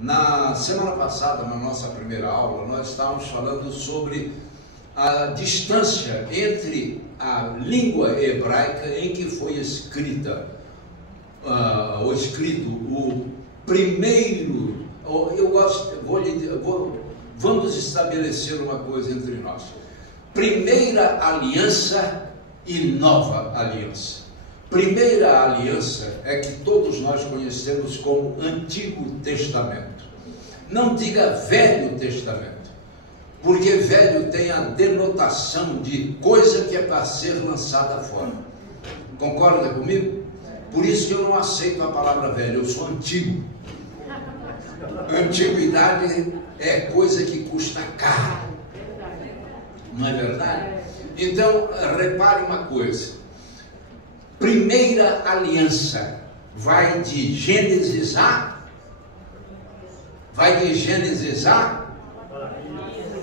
Na semana passada, na nossa primeira aula, nós estávamos falando sobre a distância entre a língua hebraica em que foi escrita, o primeiro, vamos estabelecer uma coisa entre nós: primeira aliança e nova aliança. Primeira aliança é que todos nós conhecemos como Antigo Testamento. Não diga Velho Testamento, porque velho tem a denotação de coisa que é para ser lançada fora. Concorda comigo? Por isso que eu não aceito a palavra velho, eu sou antigo. Antiguidade é coisa que custa caro. Não é verdade? Então, repare uma coisa. Primeira aliança vai de Gênesis a? Vai de Gênesis a?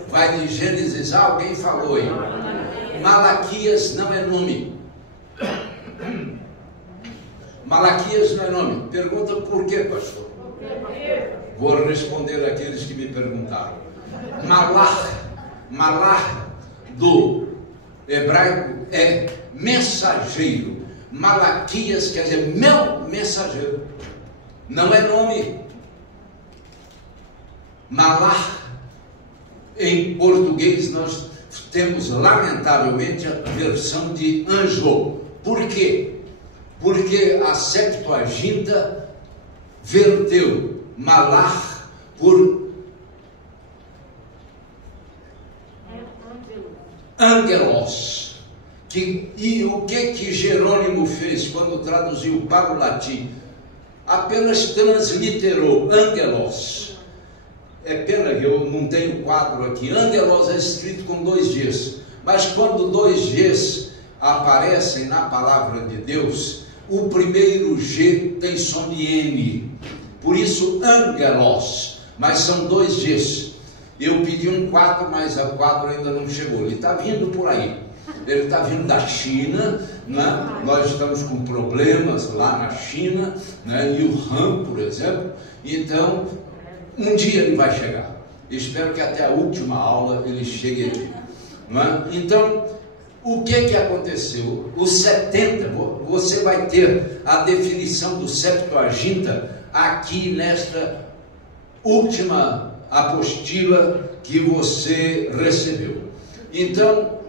Vai de Gênesis a? Alguém falou aí. Malaquias não é nome. Malaquias não é nome. Pergunta por quê, pastor? Vou responder àqueles que me perguntaram. Malach do hebraico é mensageiro. Malaquias quer dizer meu mensageiro. Não é nome. Malach, em português, nós temos lamentavelmente a versão de anjo. Por quê? Porque a Septuaginta verteu Malach por angelos. E o que Jerônimo fez quando traduziu para o latim? Apenas transliterou angelos. É pena que eu não tenho quadro aqui. Angelos é escrito com 2 Gs, mas quando 2 Gs aparecem na palavra de Deus, o primeiro G tem som de M, por isso angelos, mas são 2 Gs. Eu pedi um quadro, mas o quadro ainda não chegou. Ele está vindo por aí. Ele está vindo da China, né? Nós estamos com problemas lá na China, né? E o RAM, por exemplo. Então, um dia ele vai chegar. Espero que até a última aula ele chegue aqui, né? Então, o que aconteceu? Os 70, você vai ter a definição do Septuaginta aqui nesta última apostila que você recebeu. Então,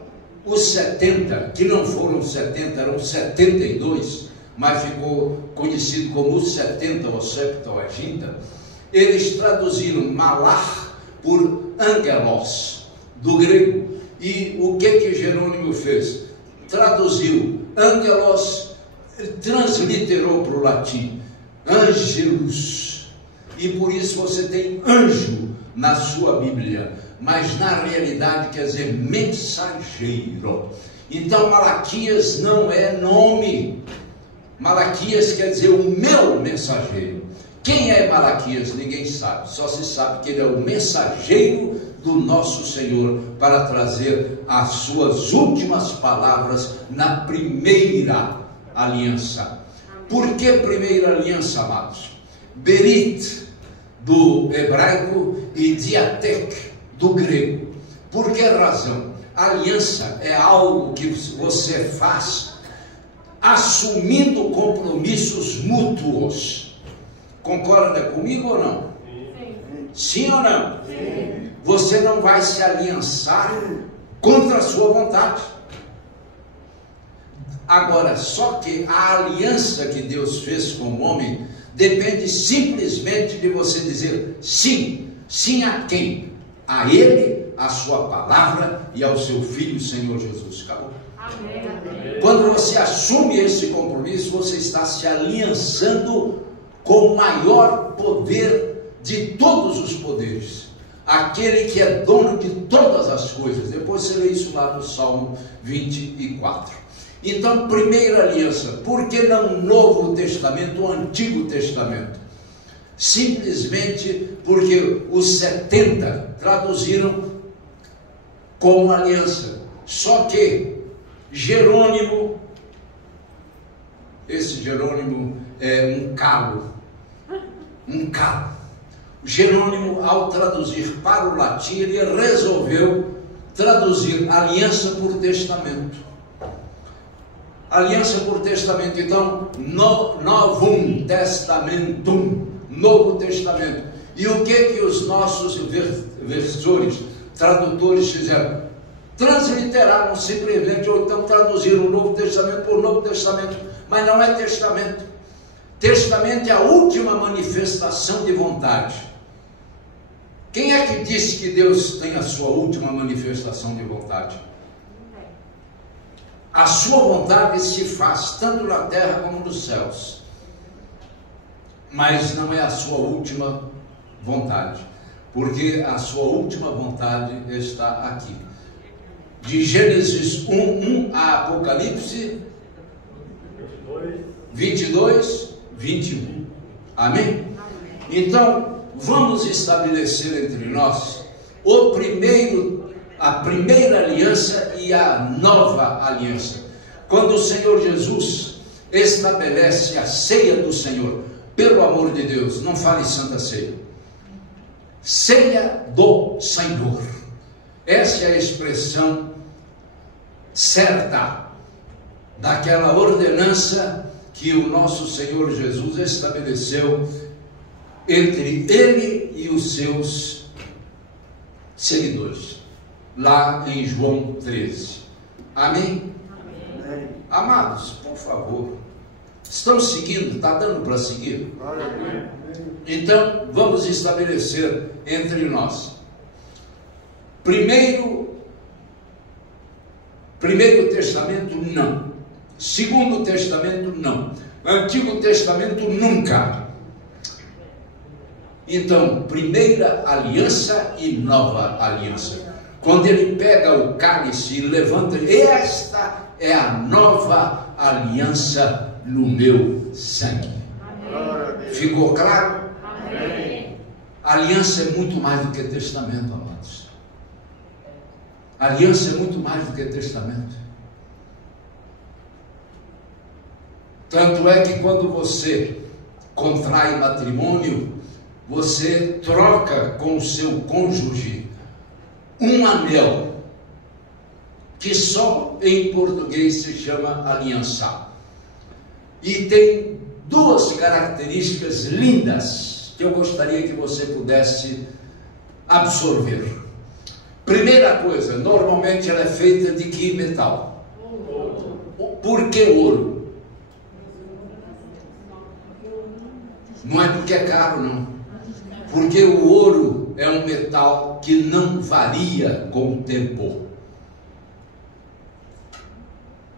os 70, que não foram 70, eram 72, mas ficou conhecido como os 70 ou Septuaginta, eles traduziram Malach por angelos, do grego. E o que Jerônimo fez? Traduziu angelos, transliterou para o latim angelus, e por isso você tem anjo na sua Bíblia, mas na realidade quer dizer mensageiro. Então Malaquias não é nome. Malaquias quer dizer o meu mensageiro. Quem é Malaquias? Ninguém sabe, só se sabe que ele é o mensageiro do nosso Senhor para trazer as suas últimas palavras na primeira aliança. Por que primeira aliança, amados? Berit do hebraico e diatek do grego. Por que razão? Aliança é algo que você faz assumindo compromissos mútuos. Concorda comigo ou não? Sim. Sim ou não? Sim. Você não vai se aliançar contra a sua vontade. Agora, só que a aliança que Deus fez com o homem depende simplesmente de você dizer sim. Sim a quem? A Ele, a sua palavra e ao seu Filho, Senhor Jesus. Acabou? Amém. Quando você assume esse compromisso, você está se aliançando com o maior poder de todos os poderes, aquele que é dono de todas as coisas. Depois você lê isso lá no Salmo 24. Então, primeira aliança. Por que não o Novo Testamento, o Antigo Testamento? Simplesmente porque os 70 traduziram como aliança. Só que Jerônimo, esse Jerônimo é um calo. Jerônimo, ao traduzir para o latim, ele resolveu traduzir aliança por testamento. Aliança por testamento. Então, Novum Testamentum, Novo Testamento. E o que os nossos versores, tradutores fizeram? Transliteraram simplesmente, ou então traduziram o Novo Testamento por Novo Testamento, mas não é testamento. Testamento é a última manifestação de vontade. Quem é que disse que Deus tem a sua última manifestação de vontade? A sua vontade se faz tanto na terra como nos céus, mas não é a sua última vontade, porque a sua última vontade está aqui. De Gênesis 1 a Apocalipse 22, 21. Amém? Então, vamos estabelecer entre nós a primeira aliança e a nova aliança. Quando o Senhor Jesus estabelece a ceia do Senhor, pelo amor de Deus, não fale Santa Ceia. Ceia do Senhor. Essa é a expressão certa daquela ordenança que o nosso Senhor Jesus estabeleceu entre ele e os seus seguidores, lá em João 13. Amém? Amém. Amados, por favor, estão seguindo? Está dando para seguir? Amém. Então, vamos estabelecer entre nós. Primeiro Testamento, não. Segundo Testamento, não. Antigo Testamento, nunca. Então, primeira aliança e nova aliança. Quando ele pega o cálice e levanta, esta é a nova aliança no meu sangue. Amém. Ficou claro? Amém. Aliança é muito mais do que testamento, amados. Aliança é muito mais do que testamento. Tanto é que quando você contrai matrimônio, você troca com o seu cônjuge um anel, que só em português se chama aliança. E tem duas características lindas que eu gostaria que você pudesse absorver. Primeira coisa, normalmente ela é feita de que metal? Por que ouro? Não é porque é caro, não. Porque o ouro é um metal que não varia com o tempo.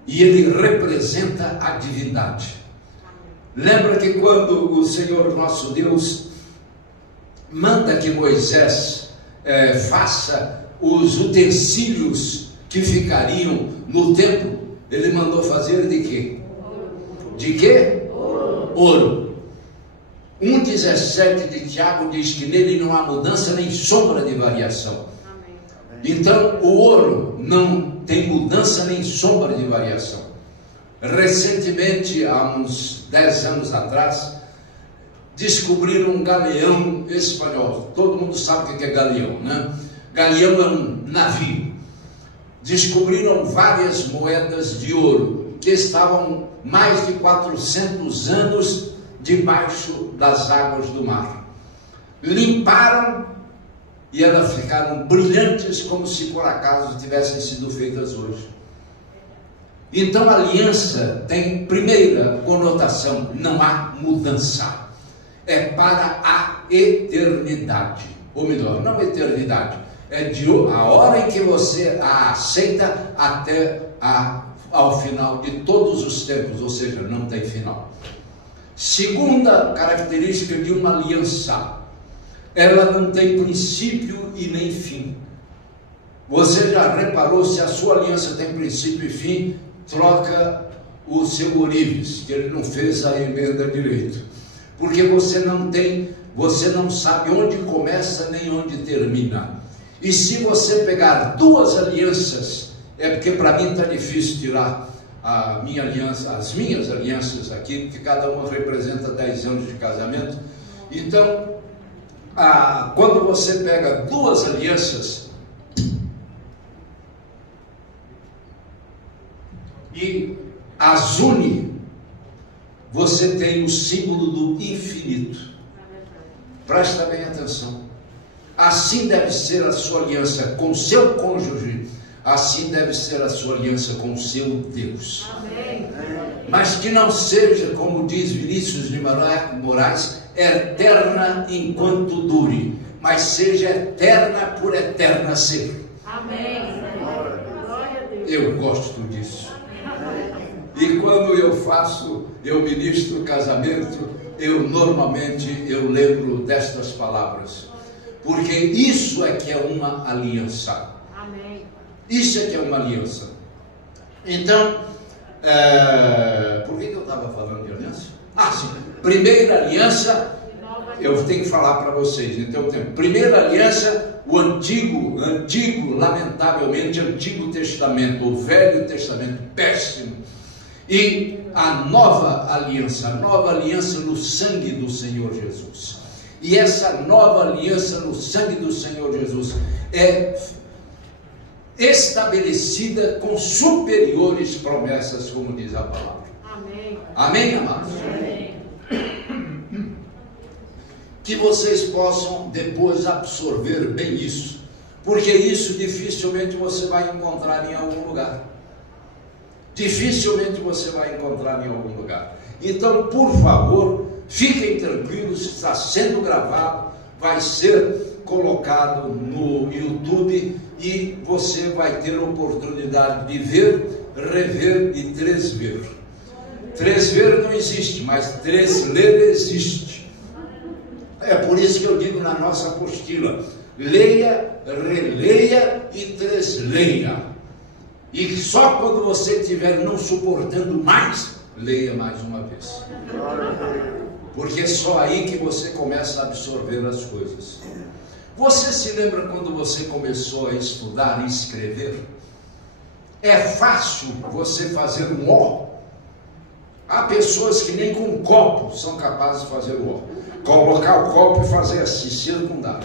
E ele representa a divindade. Lembra que quando o Senhor nosso Deus manda que Moisés faça os utensílios que ficariam no templo, ele mandou fazer de quê? De quê? Ouro. 1,17 de Tiago diz que nele não há mudança nem sombra de variação. Amém. Então o ouro não tem mudança nem sombra de variação. Recentemente, há uns 10 anos atrás, descobriram um galeão espanhol. Todo mundo sabe o que é galeão, né? Galeão é um navio. Descobriram várias moedas de ouro que estavam mais de 400 anos debaixo das águas do mar. Limparam e elas ficaram brilhantes, como se por acaso tivessem sido feitas hoje. Então a aliança tem primeira conotação: não há mudança, é para a eternidade, ou melhor, não eternidade, é de a hora em que você a aceita até ao final de todos os tempos, ou seja, não tem final. Segunda característica de uma aliança: ela não tem princípio e nem fim. Você já reparou, se a sua aliança tem princípio e fim, troca o seu ourives, que ele não fez a emenda direito, porque você não sabe onde começa nem onde termina. E se você pegar duas alianças, é porque para mim está difícil tirar a minha aliança, as minhas alianças aqui, porque cada uma representa 10 anos de casamento. Então, quando você pega duas alianças e as une, você tem o símbolo do infinito. Presta bem atenção. Assim deve ser a sua aliança com seu cônjuge, assim deve ser a sua aliança com o seu Deus. Amém. Mas que não seja, como diz Vinícius de Moraes, eterna enquanto dure, mas seja eterna por eterna ser. Amém. Eu gosto disso. E quando eu ministro casamento, normalmente eu lembro destas palavras, porque isso é que é uma aliança. Amém. Isso é que é uma aliança. Então, por que eu estava falando de aliança? Sim, primeira aliança, eu tenho que falar para vocês. Então, primeira aliança, o antigo, lamentavelmente, Antigo Testamento, o Velho Testamento, péssimo. E a nova aliança no sangue do Senhor Jesus. E essa nova aliança no sangue do Senhor Jesus é estabelecida com superiores promessas, como diz a palavra. Amém. Amém, amados? Amém. Que vocês possam depois absorver bem isso, porque isso dificilmente você vai encontrar em algum lugar. Dificilmente você vai encontrar em algum lugar. Então, por favor, fiquem tranquilos, está sendo gravado, vai ser colocado no YouTube e você vai ter a oportunidade de ver, rever e tresver. Tresver não existe, mas tresler existe. É por isso que eu digo na nossa apostila: leia, releia e tresleia. E só quando você estiver não suportando mais, leia mais uma vez. Porque é só aí que você começa a absorver as coisas. Você se lembra quando você começou a estudar e escrever? É fácil você fazer um O. Há pessoas que nem com um copo são capazes de fazer o O. Colocar o copo e fazer assim, circundar.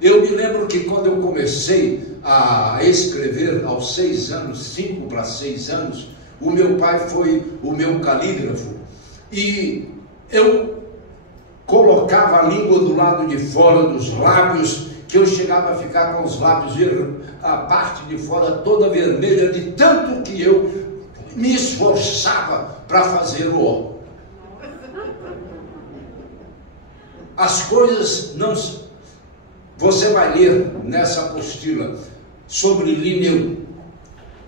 Eu me lembro que quando eu comecei a escrever aos 6 anos, 5 para 6 anos, o meu pai foi o meu calígrafo e eu colocava a língua do lado de fora dos lábios, que eu chegava a ficar com os lábios, a parte de fora toda vermelha, de tanto que eu me esforçava para fazer o O. As coisas não... Você vai ler nessa apostila sobre Linneu.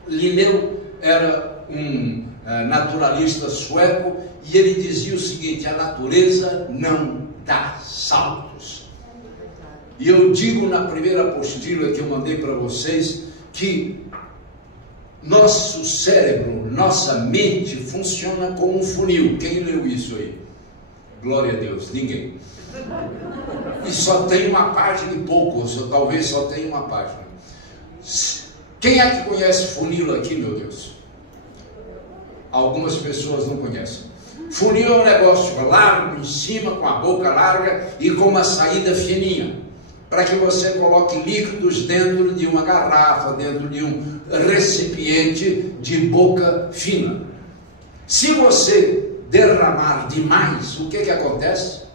Linneu era um naturalista sueco e ele dizia o seguinte: a natureza não dá saltos. E eu digo na primeira apostila que eu mandei para vocês que nosso cérebro, nossa mente funciona como um funil. Quem leu isso aí? Glória a Deus, ninguém. E só tem uma página e poucos, ou talvez só tenha uma página. Quem é que conhece funil aqui, meu Deus? Algumas pessoas não conhecem. Funil é um negócio largo em cima, com a boca larga e com uma saída fininha, para que você coloque líquidos dentro de uma garrafa, dentro de um recipiente de boca fina. Se você derramar demais, o que acontece?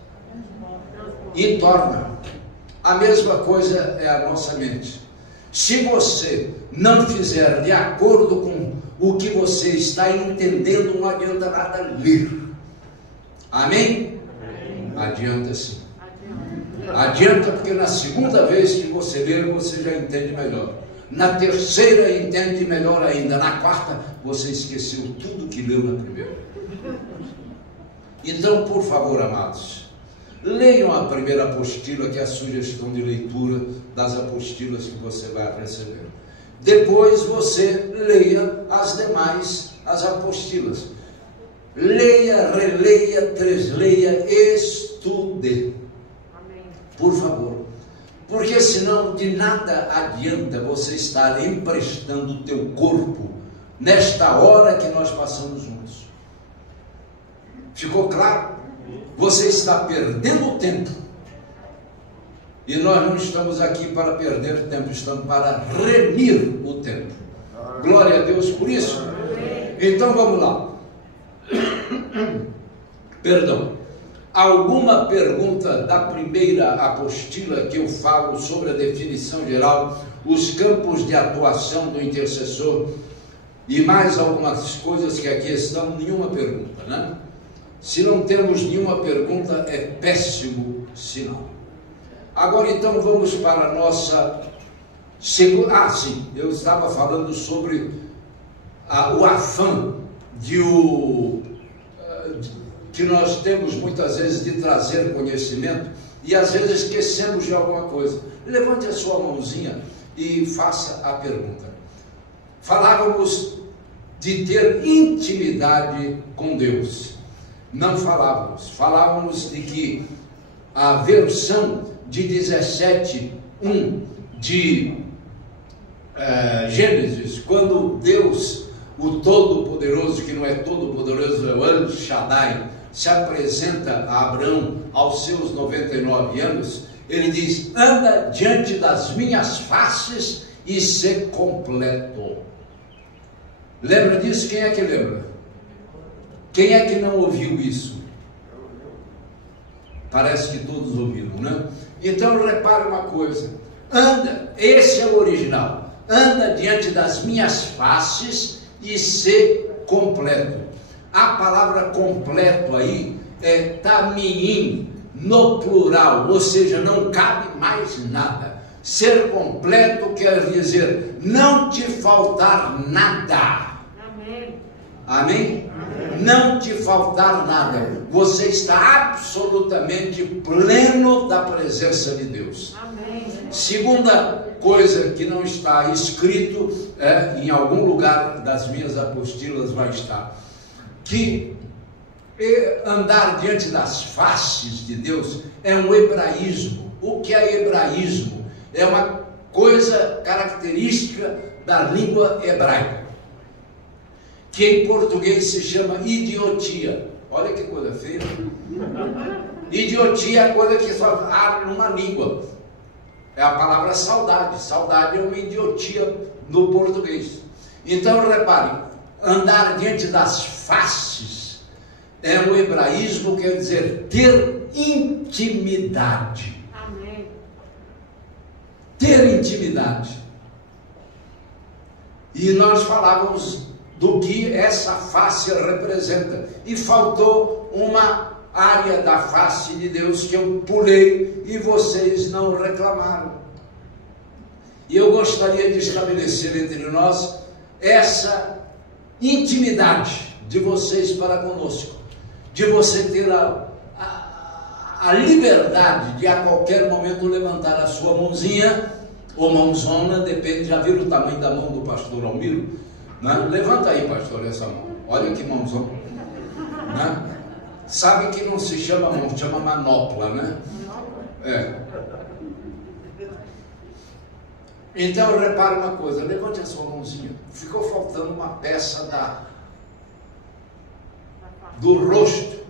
Entorna. A mesma coisa é a nossa mente. Se você não fizer de acordo com o que você está entendendo, não adianta nada ler. Amém? Adianta sim. Adianta, porque na segunda vez que você ler, você já entende melhor. Na terceira, entende melhor ainda. Na quarta, você esqueceu tudo que leu na primeira. Então, por favor, amados, leiam a primeira apostila, que é a sugestão de leitura das apostilas que você vai receber. Depois você leia as demais, as apostilas. Leia, releia, tresleia, estude. Amém. Por favor. Porque senão de nada adianta você estar emprestando o teu corpo nesta hora que nós passamos juntos. Ficou claro? Você está perdendo tempo E nós não estamos aqui para perder tempo, estamos para remir o tempo. Glória a Deus por isso. Então vamos lá. Perdão. Alguma pergunta da primeira apostila que eu falo sobre a definição geral, os campos de atuação do intercessor e mais algumas coisas que aqui estão? Nenhuma pergunta, né? Se não temos nenhuma pergunta, é péssimo sinal. Agora então vamos para a nossa segunda. Sim, eu estava falando sobre o afã que nós temos muitas vezes de trazer conhecimento e às vezes esquecemos de alguma coisa. Levante a sua mãozinha e faça a pergunta. Falávamos de ter intimidade com Deus. Não falávamos de que a versão de 17:1 de Gênesis, quando Deus, o Todo-Poderoso, que não é Todo-Poderoso, é o El Shaddai, se apresenta a Abraão aos seus 99 anos, ele diz: anda diante das minhas faces e ser completo. Lembra disso? Quem é que lembra? Quem é que não ouviu isso? Parece que todos ouviram, né? Então repare uma coisa: anda, esse é o original, anda diante das minhas faces e ser completo. A palavra completo aí é tamiim, no plural, ou seja, não cabe mais nada. Ser completo quer dizer não te faltar nada. Amém? Amém? Não te faltar nada. Você está absolutamente pleno da presença de Deus. Amém. Segunda coisa que não está escrito, em algum lugar das minhas apostilas vai estar, que andar diante das faces de Deus é um hebraísmo. O que é hebraísmo? É uma coisa característica da língua hebraica, que em português se chama idiotia. Olha que coisa feia. Idiotia é a coisa que só há numa língua. É a palavra saudade. Saudade é uma idiotia no português. Então repare, andar diante das faces é um hebraísmo, quer dizer ter intimidade. Amém. Ter intimidade. E nós falávamos do que essa face representa. E faltou uma área da face de Deus que eu pulei e vocês não reclamaram. E eu gostaria de estabelecer entre nós essa intimidade de vocês para conosco, de você ter a liberdade de a qualquer momento levantar a sua mãozinha ou mãozona, depende, já viram o tamanho da mão do pastor Almiro? Né? Levanta aí, pastor, essa mão. Olha que mãozão. Né? Sabe que não se chama mão, se chama manopla, né? É. Então repare uma coisa, levante a sua mãozinha. Ficou faltando uma peça do rosto.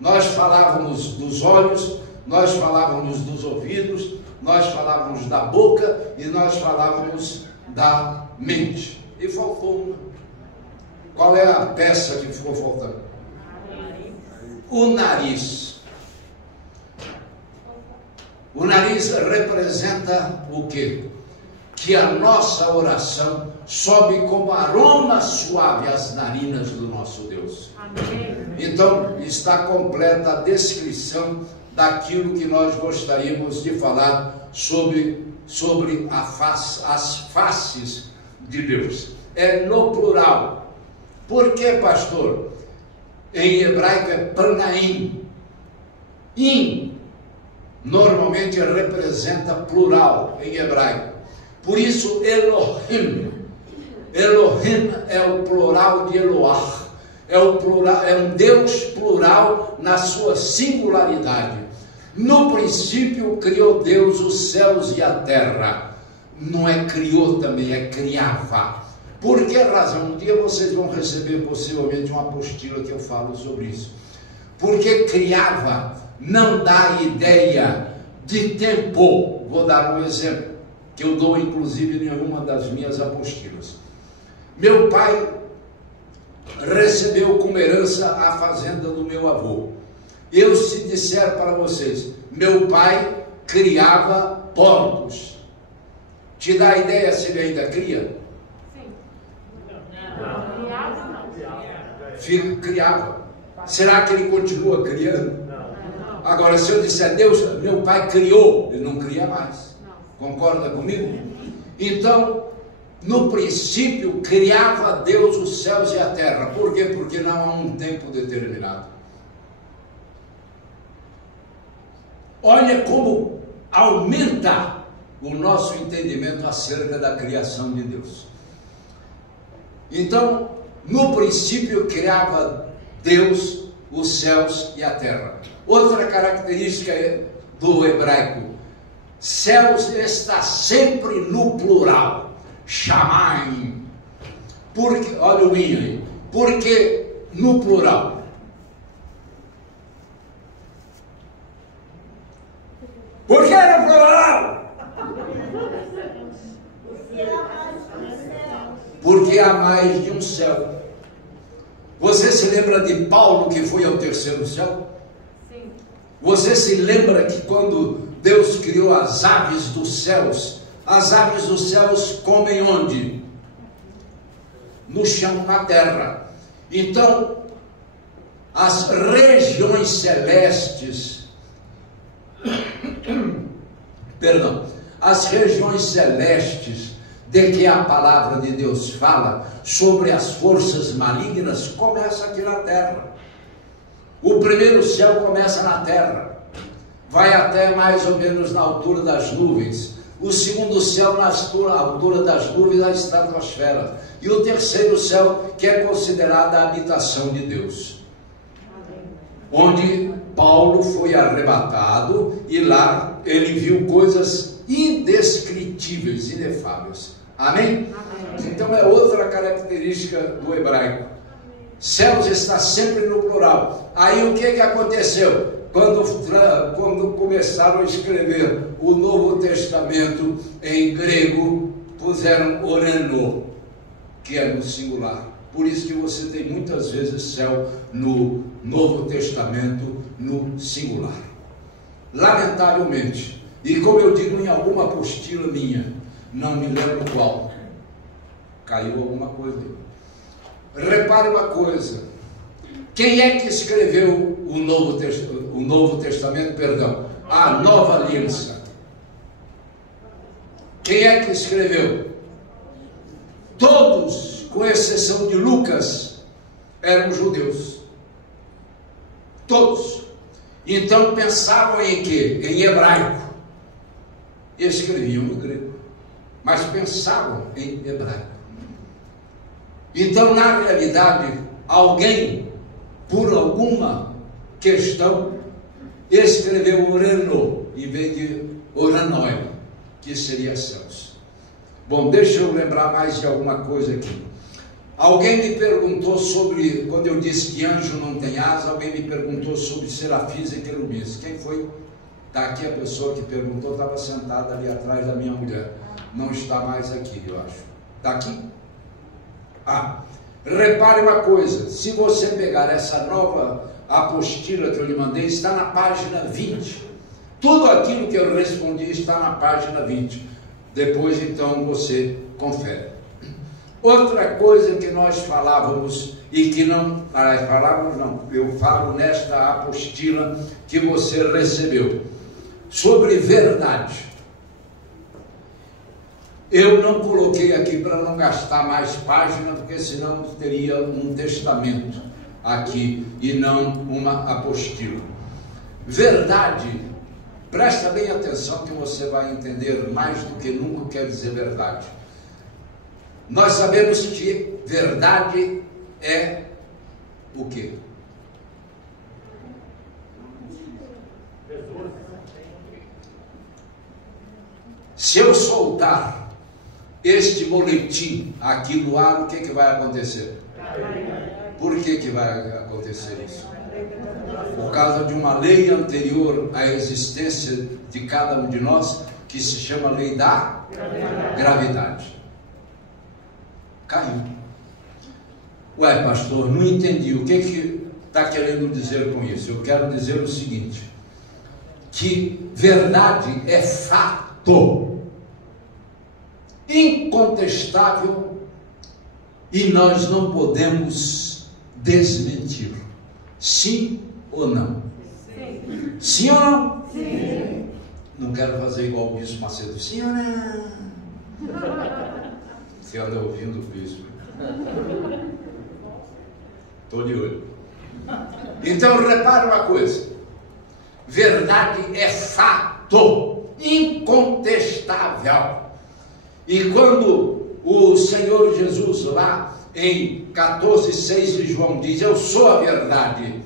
Nós falávamos dos olhos, nós falávamos dos ouvidos, nós falávamos da boca e nós falávamos da mente. E faltou uma. Qual é a peça que ficou faltando? O nariz. O nariz representa o quê? Que a nossa oração sobe como aroma suave às narinas do nosso Deus. Amém. Então está completa a descrição daquilo que nós gostaríamos de falar sobre as faces de Deus. É no plural. Por que, pastor? Em hebraico é panaim. In normalmente representa plural em hebraico. Por isso Elohim. Elohim é o plural de Eloah. É um Deus plural na sua singularidade. No princípio criou Deus os céus e a terra. Não é criou também, é criava. Por que razão? Um dia vocês vão receber possivelmente uma apostila que eu falo sobre isso. Porque criava não dá ideia de tempo, vou dar um exemplo, que eu dou inclusive em uma das minhas apostilas. Meu pai recebeu como herança a fazenda do meu avô. Eu, se disser para vocês, meu pai criava porcos, te dá ideia se ele ainda cria? Sim. Não. Criava, não. Criava. Será que ele continua criando? Não. Agora, se eu disser, Deus, meu pai criou, ele não cria mais. Não. Concorda comigo? Então, no princípio, criava Deus os céus e a terra. Por quê? Porque não há um tempo determinado. Olha como aumenta o nosso entendimento acerca da criação de Deus. Então, no princípio, criava Deus os céus e a terra. Outra característica do hebraico: céus está sempre no plural. Shamayim. Porque, olha o minho aí. Porque no plural. Por que era plural? Porque há mais de um céu. Você se lembra de Paulo que foi ao terceiro céu? Sim. Você se lembra que quando Deus criou as aves dos céus, as aves dos céus comem onde? No chão, na terra. Então, as regiões celestes, as regiões celestes de que a palavra de Deus fala sobre as forças malignas, começa aqui na terra. O primeiro céu começa na terra, vai até mais ou menos na altura das nuvens. O segundo céu na altura das nuvens, a estratosfera. E o terceiro céu, que é considerada a habitação de Deus. Onde Paulo foi arrebatado e lá ele viu coisas indescritíveis, inefáveis. Amém? Amém. Então é outra característica do hebraico. Céus está sempre no plural. Aí o que aconteceu? Quando começaram a escrever o Novo Testamento em grego, puseram orano, que é no singular. Por isso que você tem muitas vezes céu no Novo Testamento no singular. Lamentavelmente, e como eu digo em alguma apostila minha, não me lembro qual, caiu alguma coisa. Repare uma coisa: quem é que escreveu o Novo Testamento, a Nova Aliança? Quem é que escreveu? Todos, com exceção de Lucas, eram judeus. Todos. Então pensavam em quê? Em hebraico. E escreviam no grego, mas pensavam em hebraico. Então, na realidade, alguém, por alguma questão, escreveu orano em vez de oranoi, que seria céus. Bom, deixa eu lembrar mais de alguma coisa aqui. Alguém me perguntou sobre, quando eu disse que anjo não tem asa, alguém me perguntou sobre serafins e querubins. Quem foi? Está aqui a pessoa que perguntou, estava sentada ali atrás da minha mulher. Não está mais aqui, eu acho. Está aqui? Repare uma coisa, se você pegar essa nova apostila que eu lhe mandei, está na página 20. Tudo aquilo que eu respondi está na página 20. Depois, então, você confere. Outra coisa que nós falávamos e que não eu falo nesta apostila que você recebeu, sobre verdade. Eu não coloquei aqui para não gastar mais página, porque senão teria um testamento aqui e não uma apostila. Verdade, presta bem atenção que você vai entender mais do que nunca quer dizer verdade. Nós sabemos que verdade é o quê? Se eu soltar este boletim aqui no ar, o que vai acontecer? Por que vai acontecer isso? Por causa de uma lei anterior à existência de cada um de nós, que se chama lei da gravidade. Caiu. Ué, pastor, não entendi. O que está querendo dizer com isso? Eu quero dizer o seguinte, que verdade é fato, incontestável, e nós não podemos desmentir. Sim ou não? Sim. Sim ou não? Sim. Não quero fazer igual o Bispo Macedo. Sim ou não? Você anda ouvindo o Bispo? Estou de olho. Então repare uma coisa, verdade é fato, incontestável. E quando o Senhor Jesus lá em 14:6 de João diz, eu sou a verdade,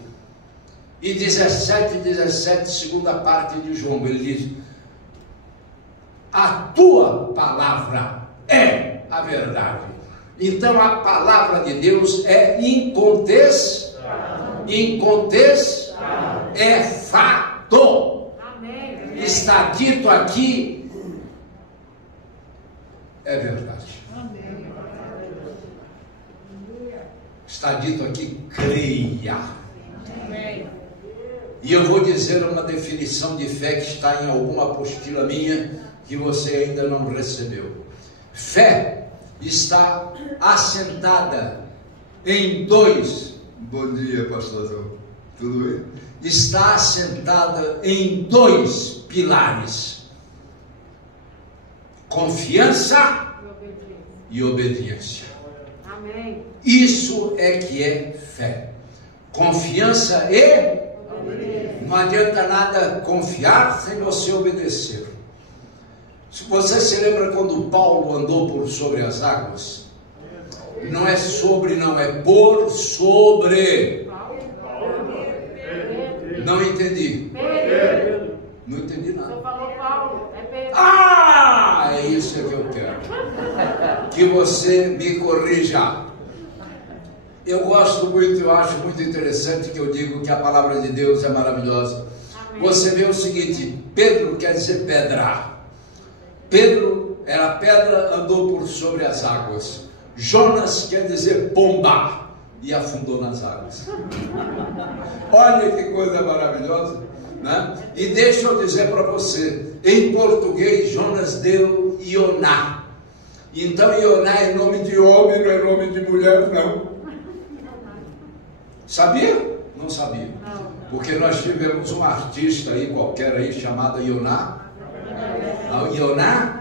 e 17, segunda parte de João, ele diz, a tua palavra é a verdade. Então a palavra de Deus é incontestável, é fato. Amém. Está dito aqui, é verdade. Está dito aqui, creia. Amém. E eu vou dizer uma definição de fé que está em alguma apostila minha que você ainda não recebeu. Fé está assentada em dois. Bom dia, pastor. Tudo bem? Está assentada em dois pilares: confiança e obediência. Amém. Isso é que é fé. Confiança e não adianta nada confiar sem você obedecer. Se você se lembra quando Paulo andou por sobre as águas, não é sobre, não é por sobre. Não entendi. Não entendi nada. Você falou Paulo, é Pedro. Ah, é isso que eu quero. Que você me corrija. Eu gosto muito, eu acho muito interessante que eu digo que a palavra de Deus é maravilhosa. Amém. Você vê o seguinte, Pedro quer dizer pedra. Pedro era pedra, andou por sobre as águas. Jonas quer dizer pomba e afundou nas águas. Olha que coisa maravilhosa, né? E deixa eu dizer para você, em português Jonas deu Ioná. Então Ioná é nome de homem, não é nome de mulher, não. Sabia? Não sabia. Porque nós tivemos um artista aí qualquer aí chamado Ioná. Ioná?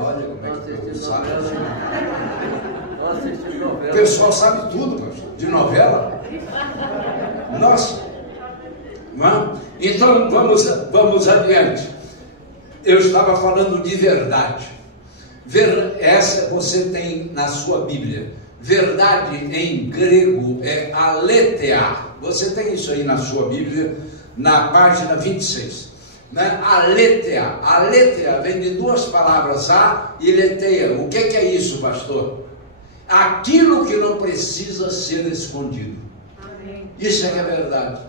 Olha como é que eu sabe. O pessoal sabe tudo, pastor, de novela. Nossa. Não? Então vamos adiante. Eu estava falando de verdade. Essa você tem na sua Bíblia. Verdade em grego é aletheia. Você tem isso aí na sua Bíblia, na página 26. Né? Aletheia. Aletheia vem de duas palavras, a e letheia. O que é isso, pastor? Aquilo que não precisa ser escondido. Amém. Isso é que é verdade.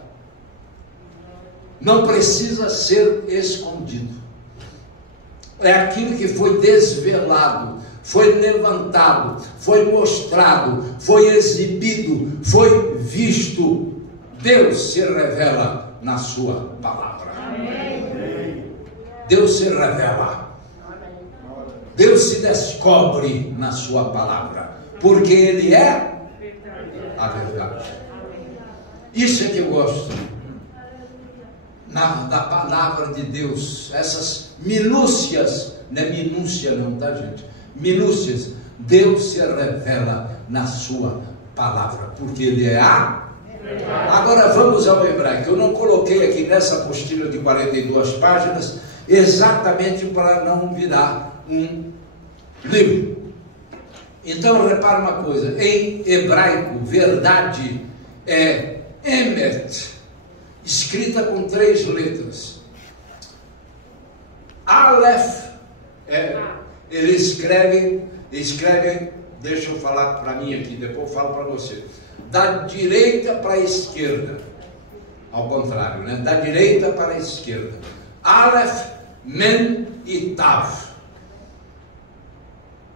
Não precisa ser escondido. É aquilo que foi desvelado, foi levantado, foi mostrado, foi exibido, foi visto. Deus se revela na sua palavra. Amém. Deus se revela. Deus se descobre na sua palavra, porque Ele é a verdade. Isso é que eu gosto da palavra de Deus. Essas minúcias, não é minúcia não, tá gente? Minúcias, Deus se revela na sua palavra, porque Ele é a verdade. Agora vamos ao hebraico. Eu não coloquei aqui nessa apostila de 42 páginas, exatamente para não virar um livro. Então repara uma coisa, em hebraico, verdade é emet, escrita com 3 letras. Aleph, eles escrevem, deixa eu falar para mim aqui, depois eu falo para você, da direita para a esquerda, ao contrário, né? Da direita para a esquerda. Aleph Men e Tav.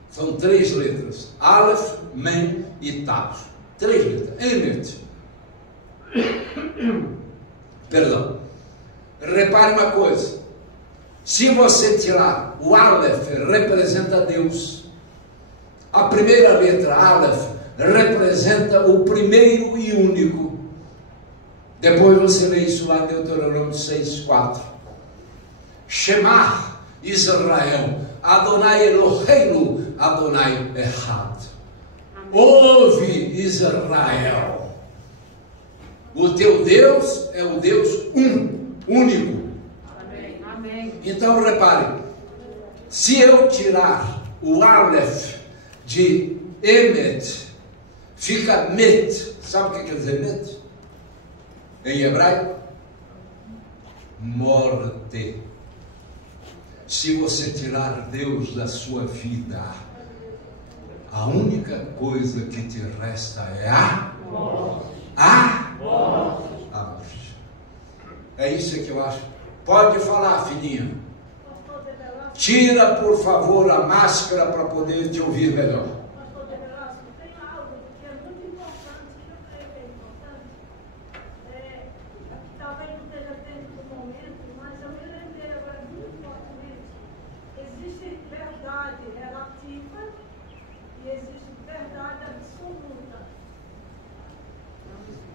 São 3 letras. Aleph, Men e Tav. 3 letras. Emet. Perdão. Repare uma coisa. Se você tirar o Aleph, representa Deus. A primeira letra, Aleph, representa o primeiro e único. Depois você lê isso lá em Deuteronômio 6:4. Shema Israel, Adonai Eloheinu, Adonai Echad. Ouve, Israel. O teu Deus é o Deus único. Amém. Amém. Então repare, se eu tirar o Aleph de Emet, fica Met. Sabe o que quer dizer Met? Em hebraico? Morte. Se você tirar Deus da sua vida, a única coisa que te resta é a morte. É isso que eu acho. Pode falar, filhinha. Tira, por favor, a máscara para poder te ouvir melhor. Tem algo que é muito importante, que eu creio que é importante. Talvez não esteja dentro do momento, mas eu me lembrei agora muito fortemente. Existe verdade relativa e existe verdade absoluta.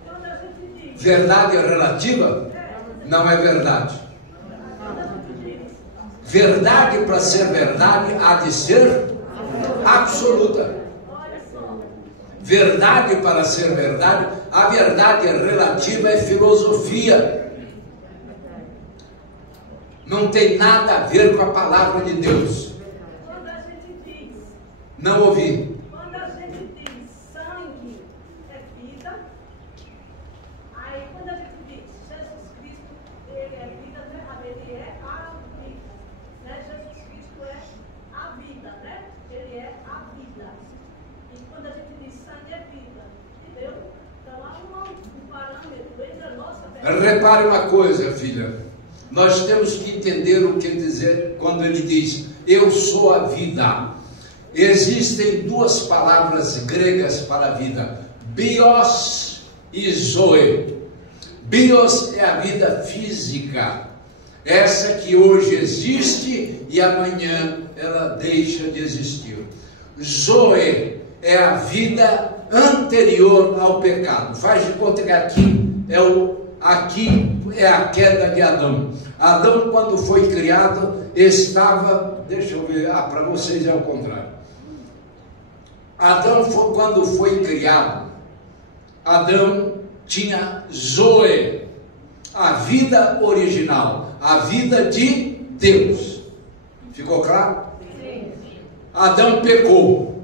Quando a gente diz... Verdade relativa não é verdade. Quando a gente diz... Verdade, para ser verdade, há de ser absoluta. Olha só. Verdade, para ser verdade, a verdade relativa é filosofia. Não tem nada a ver com a palavra de Deus. Quando a gente diz... Não ouvi. Quando a gente diz sangue é vida, aí quando a gente diz Jesus Cristo, ele é vida, né? Ele é a vida, né? Jesus Cristo é a vida, né? Ele é a vida. E quando a gente diz sangue é vida, entendeu? Então há um parâmetro entre a nossa verdade. Repare uma coisa, filha. Nós temos que entender o que dizer quando ele diz, eu sou a vida. Existem 2 palavras gregas para a vida, bios e zoe. Bios é a vida física, essa que hoje existe e amanhã ela deixa de existir. Zoe é a vida anterior ao pecado. Faz de conta que aqui é a queda de Adão. Adão, quando foi criado, estava, deixa eu ver, para vocês é o contrário. Adão, quando foi criado, Adão tinha Zoe, a vida original, a vida de Deus. Ficou claro? Sim. Adão pecou,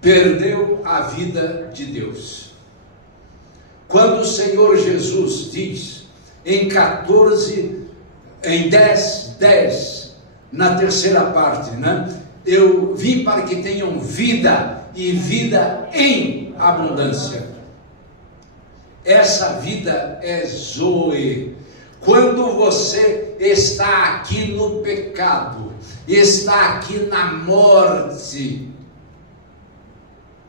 perdeu a vida de Deus. Quando o Senhor Jesus diz em 10, na terceira parte, né? Eu vim para que tenham vida e vida em abundância. Essa vida é Zoe. Quando você está aqui no pecado, está aqui na morte,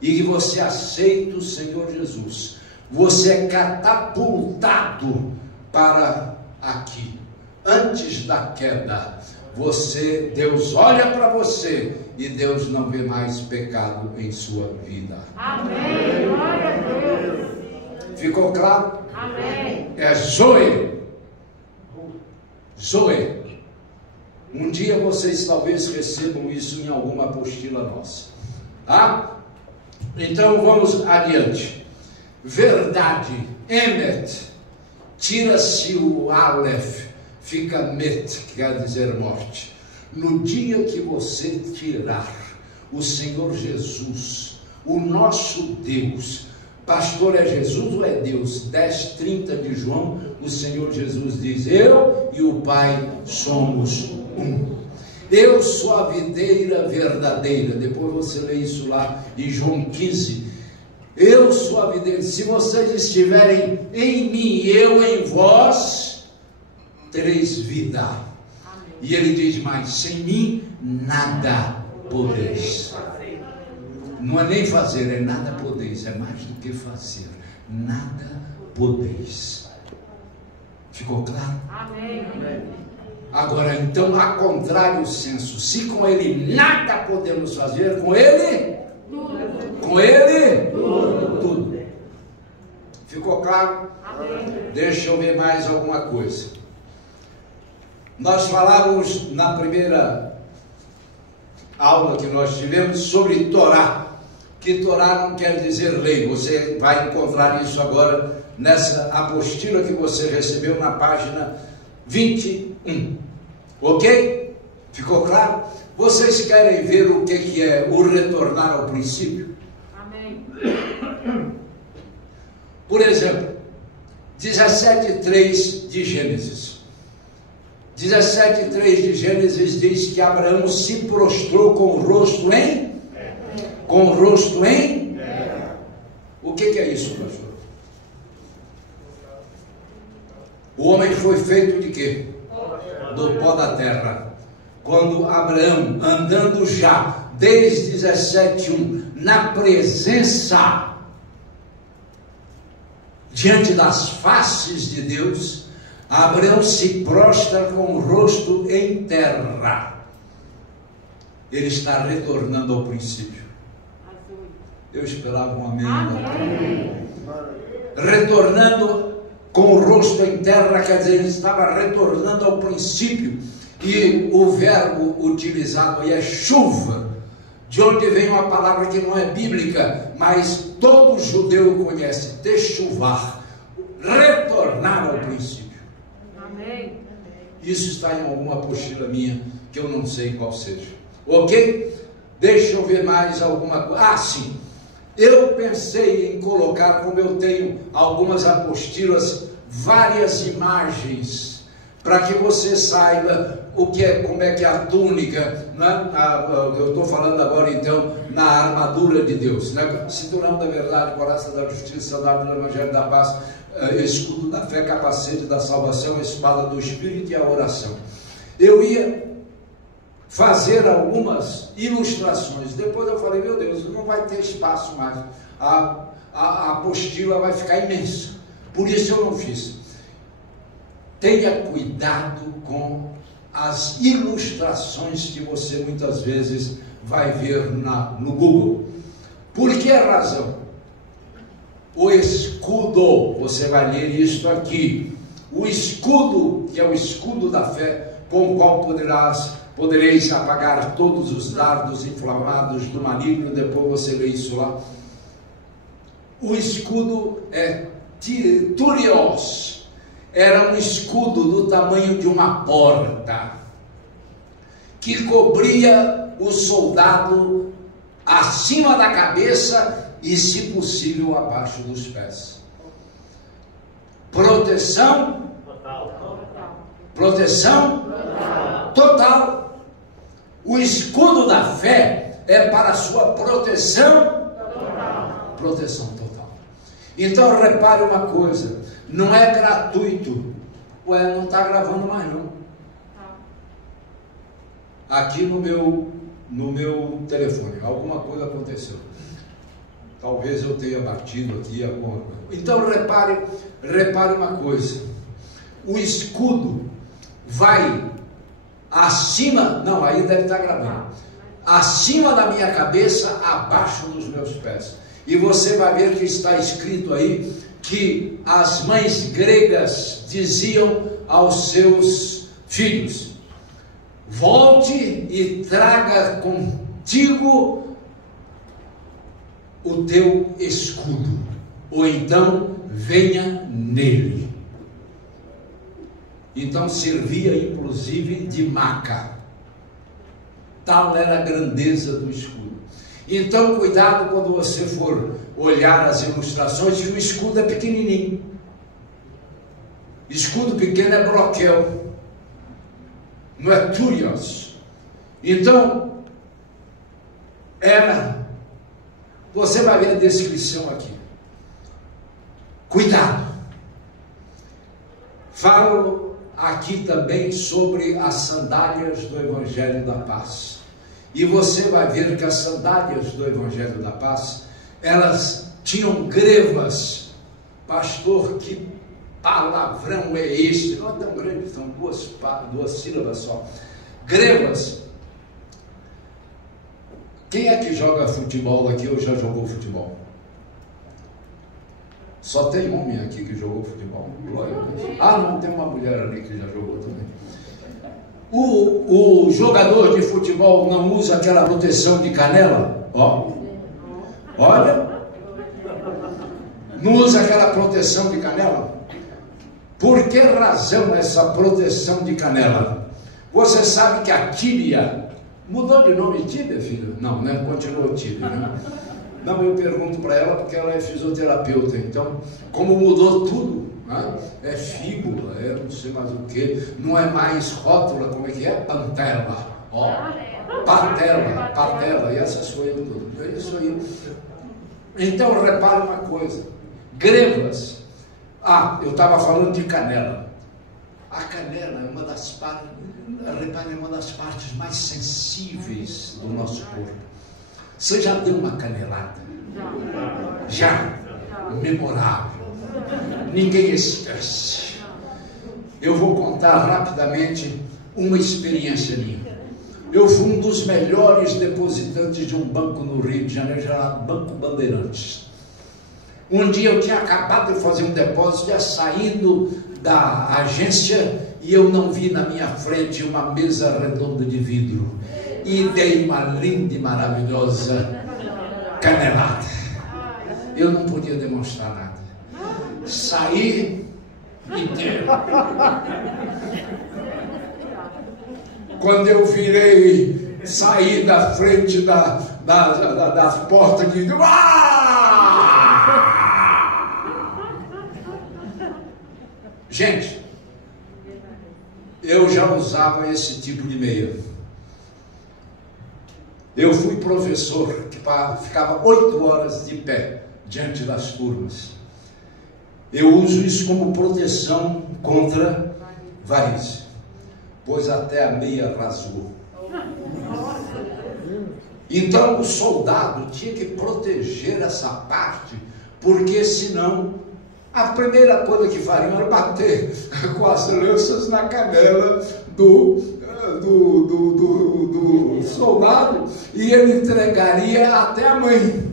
e você aceita o Senhor Jesus, você é catapultado para aqui. Antes da queda, Deus olha para você e Deus não vê mais pecado em sua vida. Amém. Glória a Deus. Ficou claro? Amém. É Zoe. Zoe. Um dia vocês talvez recebam isso em alguma apostila nossa. Tá? Então vamos adiante. Verdade. Emet. Tira-se o Aleph, fica Met, que quer dizer morte. No dia que você tirar o Senhor Jesus, o nosso Deus, pastor é Jesus ou é Deus? 10:30 de João, o Senhor Jesus diz, eu e o Pai somos um. Eu sou a videira verdadeira. Depois você lê isso lá em João 15. Eu sou a videira. Se vocês estiverem em mim e eu em vós, 3 vida. E ele diz mais: sem mim nada podeis. Não é nem fazer, é nada podeis, é mais do que fazer. Nada podeis. Ficou claro? Amém. Agora, então, a contrário senso, se com ele nada podemos fazer, com ele, com ele, tudo. Ficou claro? Amém. Deixa eu ver mais alguma coisa. Nós falávamos na primeira aula que nós tivemos sobre Torá, que Torá não quer dizer lei. Você vai encontrar isso agora nessa apostila que você recebeu na página 21. Ok? Ficou claro? Vocês querem ver o que é o retornar ao princípio? Amém. Por exemplo, 17:3 de Gênesis. 17:3 de Gênesis diz que Abraão se prostrou com o rosto em? Com o rosto em? O que é isso, pastor? O homem foi feito de quê? Do pó da terra. Quando Abraão, andando já desde 17:1 na presença, diante das faces de Deus, Abraão se prostra com o rosto em terra. Ele está retornando ao princípio. Eu esperava um amém. Amém. Retornando com o rosto em terra, quer dizer, ele estava retornando ao princípio. E o verbo utilizado aí é chuva, de onde vem uma palavra que não é bíblica, mas todo judeu conhece: techuvar, retornar ao princípio. Amém. Isso está em alguma apostila minha, que eu não sei qual seja. Ok? Deixa eu ver mais alguma coisa. Ah, sim. Eu pensei em colocar, como eu tenho algumas apostilas, várias imagens, para que você saiba o que é, como é que é a túnica, né? Eu estou falando agora então na armadura de Deus, né? Cinturão da verdade, coraça da justiça, soldado do evangelho da paz, escudo da fé, capacete da salvação, espada do Espírito e a oração. Eu ia fazer algumas ilustrações, depois eu falei: meu Deus, não vai ter espaço mais, a apostila vai ficar imensa, por isso eu não fiz. Tenha cuidado com as ilustrações que você muitas vezes vai ver no Google. Por que razão? O escudo, você vai ler isto aqui: o escudo, que é o escudo da fé, com o qual podereis apagar todos os dardos inflamados do maligno. Depois você lê isso lá. O escudo é turios. Era um escudo do tamanho de uma porta, que cobria o soldado acima da cabeça e, se possível, abaixo dos pés. Proteção total. Proteção total. O escudo da fé é para a sua proteção total. Proteção total. Então repare uma coisa: não é gratuito. Ué, não está gravando mais não. Aqui no meu telefone, alguma coisa aconteceu. Talvez eu tenha batido aqui alguma coisa. Então repare uma coisa: o escudo vai acima, não, aí deve estar gravando, acima da minha cabeça, abaixo dos meus pés. E você vai ver que está escrito aí que as mães gregas diziam aos seus filhos: volte e traga contigo o teu escudo, ou então venha nele. Então servia inclusive de maca. Tal era a grandeza do escudo. Então cuidado quando você for olhar as ilustrações, que o escudo é pequenininho. Escudo pequeno é broquel, não é turios. Então você vai ver a descrição aqui. Cuidado. Falo aqui também sobre as sandálias do Evangelho da Paz. E você vai ver que as sandálias do Evangelho da Paz, elas tinham grevas. Pastor, que palavrão é esse? Não é tão grande, são duas sílabas só. Grevas. Quem é que joga futebol aqui ou já jogou futebol? Só tem homem aqui que jogou futebol. Glória a Deus. Ah, não, tem uma mulher ali que já jogou também. O jogador de futebol não usa aquela proteção de canela? Ó. Olha. Não usa aquela proteção de canela? Por que razão essa proteção de canela? Você sabe que a tíbia mudou de nome, tíbia, filho? Não, né? Continuou tíbia, né? Não, eu pergunto para ela porque ela é fisioterapeuta. Então, como mudou tudo, né? É fíbula, é não sei mais o que, não é mais rótula, como é que é? Pantela, ó, patela, e essa sou eu tudo. É isso aí. Então, repare uma coisa. Grevas. Eu estava falando de canela. A canela é uma das partes, repare, é uma das partes mais sensíveis do nosso corpo. Você já deu uma canelada? Já. Memorável. Ninguém esquece. Eu vou contar rapidamente uma experiência minha. Eu fui um dos melhores depositantes de um banco no Rio de Janeiro, chamado Banco Bandeirantes. Um dia eu tinha acabado de fazer um depósito, já saindo da agência, e eu não vi na minha frente uma mesa redonda de vidro. E dei uma linda e maravilhosa canelada. Eu não podia demonstrar nada. Saí inteiro. Quando eu virei, saí da frente das portas de... Gente, eu já usava esse tipo de meia. Eu fui professor que ficava 8 horas de pé diante das turmas. Eu uso isso como proteção contra varizes, pois até a meia rasgou. Então o soldado tinha que proteger essa parte, porque senão a primeira coisa que fariam era bater com as lanças na canela do soldado, e ele entregaria até a mãe.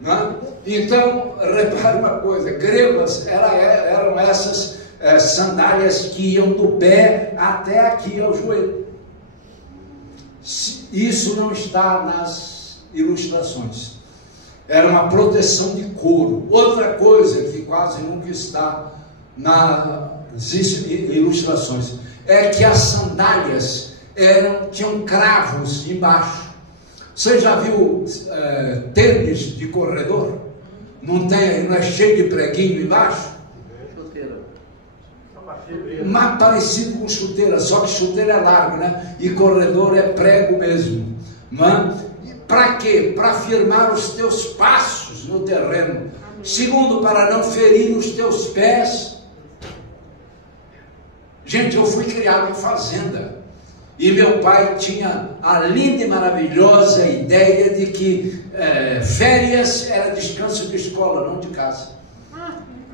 Não? Então, repare uma coisa, grevas eram essas sandálias que iam do pé até aqui ao joelho. Isso não está nas ilustrações. Era uma proteção de couro. Outra coisa que quase nunca está nas ilustrações é que as sandálias tinham cravos embaixo. Você já viu tênis de corredor? Não é cheio de preguinho embaixo? Chuteira. Mais parecido com chuteira, só que chuteira é largo, né? E corredor é prego mesmo. Para quê? Para firmar os teus passos no terreno. Segundo, para não ferir os teus pés. Gente, eu fui criado em fazenda. E meu pai tinha a linda e maravilhosa ideia de que férias era descanso de escola, não de casa.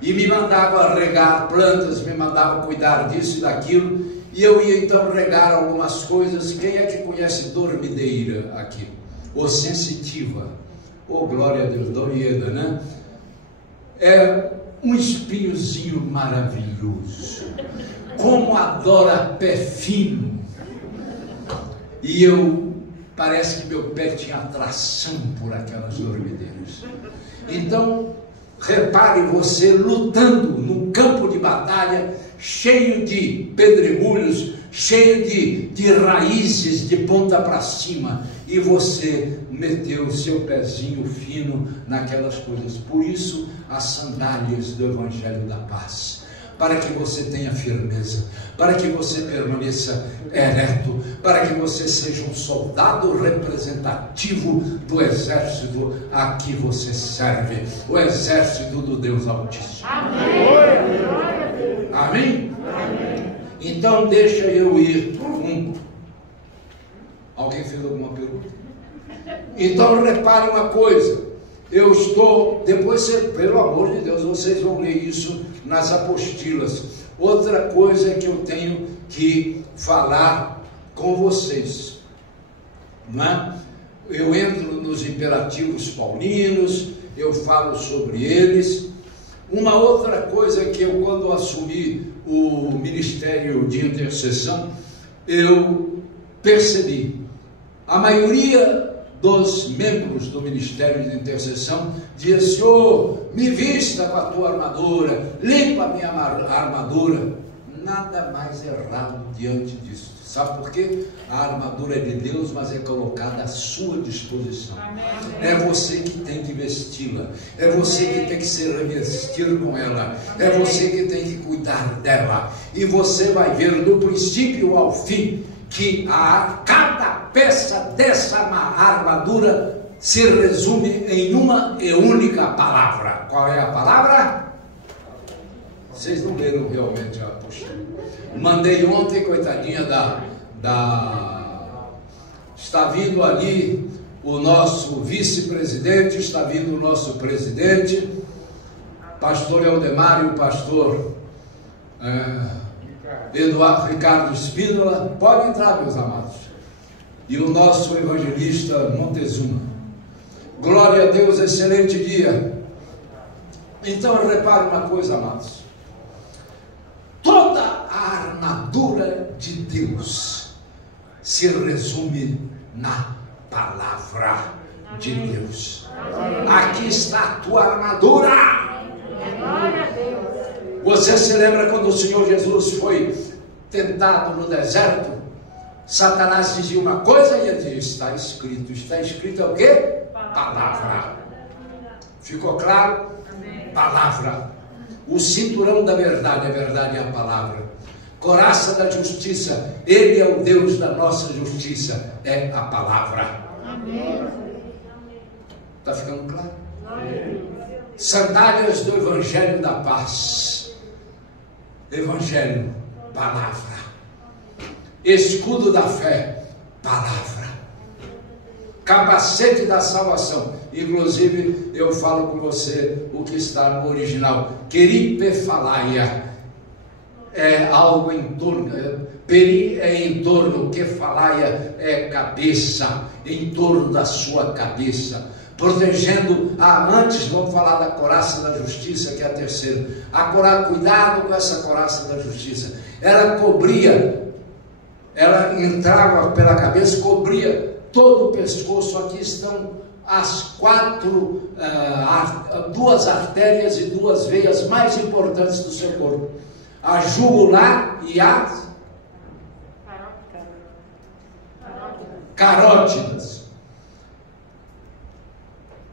E me mandava regar plantas, me mandava cuidar disso e daquilo. E eu ia então regar algumas coisas. Quem é que conhece dormideira aqui? Ou sensitiva? Oh, glória a Deus, Dorieda, né? É um espinhozinho maravilhoso. Como adora pé fino. E parece que meu pé tinha atração por aquelas dormideiras. Então, repare você lutando no campo de batalha, cheio de pedregulhos, cheio de raízes de ponta para cima, e você meteu o seu pezinho fino naquelas coisas. Por isso, as sandálias do Evangelho da Paz. Para que você tenha firmeza, para que você permaneça ereto, para que você seja um soldado representativo do exército a que você serve, o exército do Deus Altíssimo. Amém. Amém? Então deixa eu ir para o mundo. Alguém fez alguma pergunta? Então repare uma coisa. Eu estou, depois, pelo amor de Deus, vocês vão ler isso nas apostilas. Outra coisa que eu tenho que falar com vocês, né? Eu entro nos imperativos paulinos, eu falo sobre eles. Uma outra coisa que eu, quando assumi o ministério de intercessão, eu percebi, a maioria dos membros do ministério de intercessão dizia: Senhor, me vista com a tua armadura, limpa a minha armadura. Nada mais errado diante disso. Sabe por quê? A armadura é de Deus, mas é colocada à sua disposição. Amém. É você que tem que vesti-la, é você que tem que se revestir com ela, é você que tem que cuidar dela, e você vai ver do princípio ao fim que cada peça dessa armadura se resume em uma e única palavra. Qual é a palavra? Vocês não leram realmente a apostila. Mandei ontem, coitadinha está vindo ali o nosso vice-presidente, está vindo o nosso presidente, pastor Eldemar e o pastor Ricardo Espínola. Pode entrar, meus amados. E o nosso evangelista Montezuma. Glória a Deus, excelente dia. Então repare uma coisa, amados. Toda a armadura de Deus se resume na palavra de Deus. Aqui está a tua armadura. Glória a Deus. Você se lembra quando o Senhor Jesus foi tentado no deserto? Satanás dizia uma coisa e ele dizia: está escrito. Está escrito é o quê? Palavra. Ficou claro? Palavra. O cinturão da verdade, a verdade é a palavra. Coraça da justiça, Ele é o Deus da nossa justiça, é a palavra. Está ficando claro? Sandálias do Evangelho da Paz. Evangelho, palavra. Escudo da fé, palavra. Capacete da salvação. Inclusive, eu falo com você o que está no original. Queripefalaia é algo em torno. Peri é em torno, kefalaia é cabeça, em torno da sua cabeça. Protegendo, antes vamos falar da coraça da justiça, que é a terceira. Cuidado com essa coraça da justiça. Ela cobria, ela entrava pela cabeça, cobria todo o pescoço. Aqui estão as duas artérias e duas veias mais importantes do seu corpo: a jugular e a carótidas.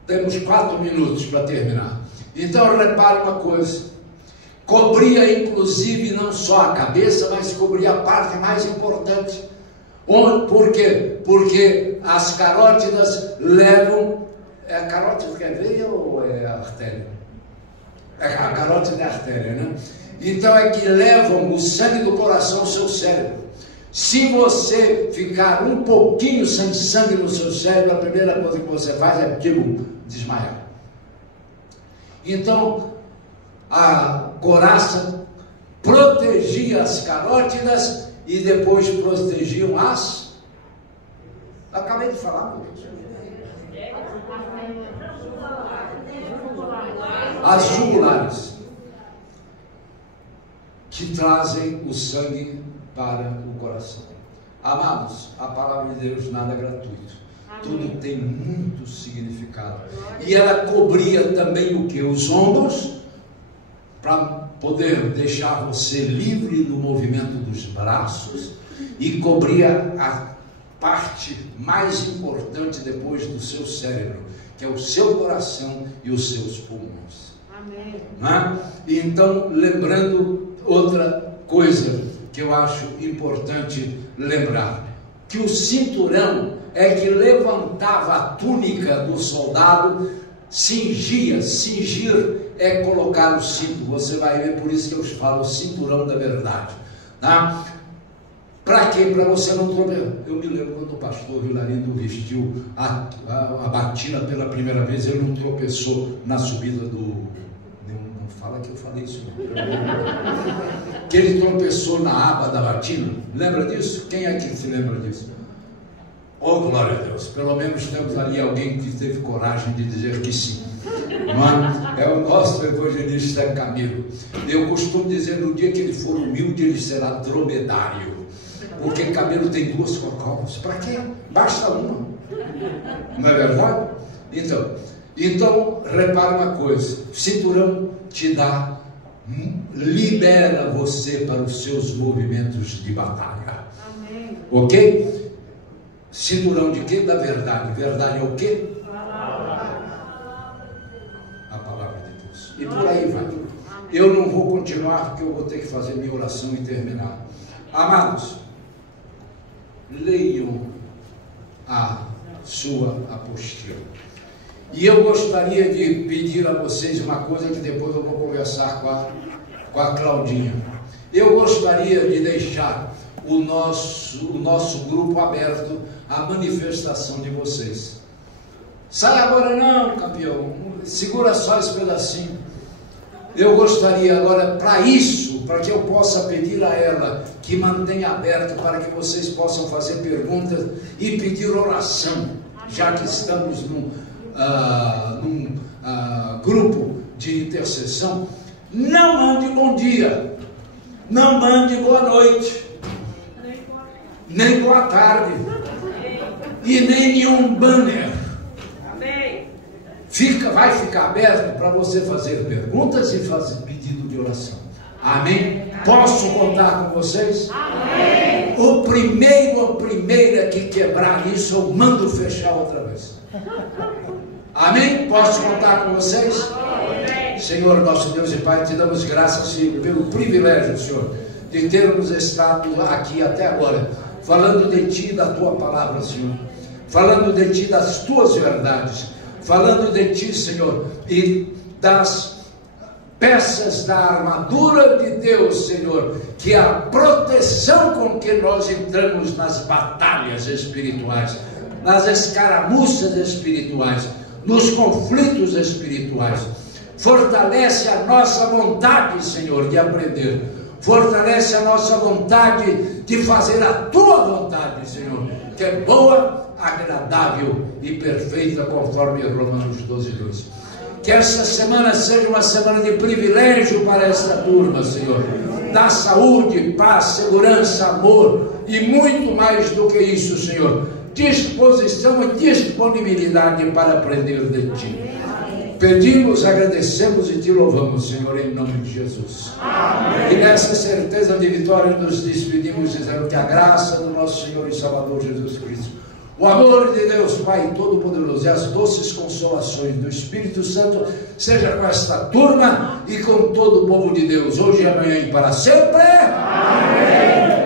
Temos 4 minutos para terminar. Então repare uma coisa: cobria inclusive não só a cabeça, mas cobria a parte mais importante. Por quê? Porque as carótidas levam. É a carótida que é veia ou é a artéria? A carótida é a artéria, né? Então é que levam o sangue do coração ao seu cérebro. Se você ficar um pouquinho sem sangue no seu cérebro, a primeira coisa que você faz é desmaiar. Então a coraça protegia as carótidas e depois protegiam as. Acabei de falar, meu Deus. As jugulares, que trazem o sangue para o coração. Amados, a palavra de Deus nada é gratuito. Tudo tem muito significado. E ela cobria também o que? Os ombros, para poder deixar você livre no movimento dos braços, e cobria a parte mais importante depois do seu cérebro, que é o seu coração e os seus pulmões. Amém. Né? Então, lembrando outra coisa que eu acho importante lembrar, que o cinturão é que levantava a túnica do soldado, cingir é colocar o cinto. Você vai ver, por isso que eu falo cinturão da verdade. Tá? Para quê? Para você não tropeçar. Eu me lembro quando o pastor Vilarindo vestiu a batina pela primeira vez, ele não tropeçou na subida do... Não fala que eu falei isso não. Que ele tropeçou na aba da batina. Lembra disso? Quem é que se lembra disso? Oh, glória a Deus. Pelo menos temos ali alguém que teve coragem de dizer que sim. Não é? É o nosso evangelista Camilo. Eu costumo dizer, no dia que ele for humilde, ele será dromedário. Porque Camilo tem 2 cocós. Para quê? Basta uma. Não é verdade? Então, repara uma coisa. Cinturão te dá, libera você para os seus movimentos de batalha. Amém. Ok? Cinturão de quê? Da verdade. Verdade é o quê? A palavra de Deus. E por aí vai. Eu não vou continuar porque eu vou ter que fazer minha oração e terminar. Amados, leiam a sua apostila. E eu gostaria de pedir a vocês uma coisa que depois eu vou conversar com a Claudinha. Eu gostaria de deixar o nosso grupo aberto à manifestação de vocês. Sai agora não, campeão, segura só esse pedacinho. Eu gostaria agora, para isso, para que eu possa pedir a ela que mantenha aberto para que vocês possam fazer perguntas e pedir oração, já que estamos num grupo de intercessão. Não mande bom dia, não mande boa noite, nem boa tarde, e nem nenhum banner. Vai ficar aberto para você fazer perguntas e fazer pedido de oração. Amém? Posso contar com vocês? Amém. O primeira que quebrar isso, eu mando fechar outra vez. Amém? Posso contar com vocês? Amém. Senhor, nosso Deus e Pai, te damos graças pelo privilégio, Senhor, de termos estado aqui até agora, falando de Ti e da Tua palavra, Senhor, falando de Ti, das Tuas verdades, falando de Ti, Senhor, e das peças da armadura de Deus, Senhor, que é a proteção com que nós entramos nas batalhas espirituais, nas escaramuças espirituais, nos conflitos espirituais. Fortalece a nossa vontade, Senhor, de aprender. Fortalece a nossa vontade de fazer a Tua vontade, Senhor, que é boa, agradável e perfeita, conforme Romanos 12:2. Que essa semana seja uma semana de privilégio para esta turma, Senhor. Dá saúde, paz, segurança, amor e muito mais do que isso, Senhor. Disposição e disponibilidade para aprender de Ti. Pedimos, agradecemos e Te louvamos, Senhor, em nome de Jesus. Amém. E nessa certeza de vitória nos despedimos dizendo que a graça do nosso Senhor e Salvador Jesus Cristo, o amor de Deus Pai Todo-Poderoso e as doces consolações do Espírito Santo seja com esta turma e com todo o povo de Deus, hoje e amanhã e para sempre. Amém.